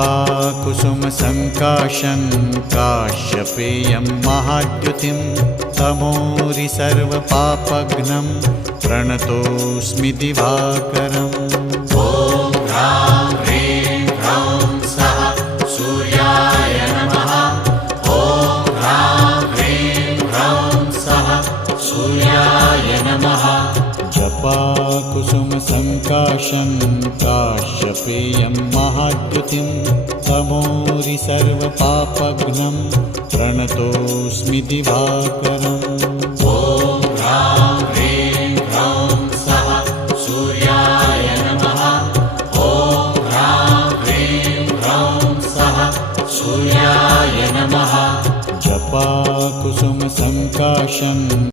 जपाकुसुमसङ्काशं काश्यपेयं महाद्युतिं तमोरि सर्वपापघ्नं प्रणतोऽस्मि दिवाकरम्। ॐ ह्रां ह्रीं ह्रौं सः सूर्याय नमः। ॐ ह्रां ह्रीं ह्रौं सः सूर्याय नमः। जपाकुसुमसङ्काशं काश्यपेयं महाद्युतिं तमोरि सर्वपापघ्नं प्रणतोऽस्मि दिवाकरम्। ॐ ह्रां ह्रीं ह्रौं सः सूर्याय नमः। ॐ ह्रां ह्रीं ह्रौं सः सूर्याय नमः। जपाकुसुमसङ्काशं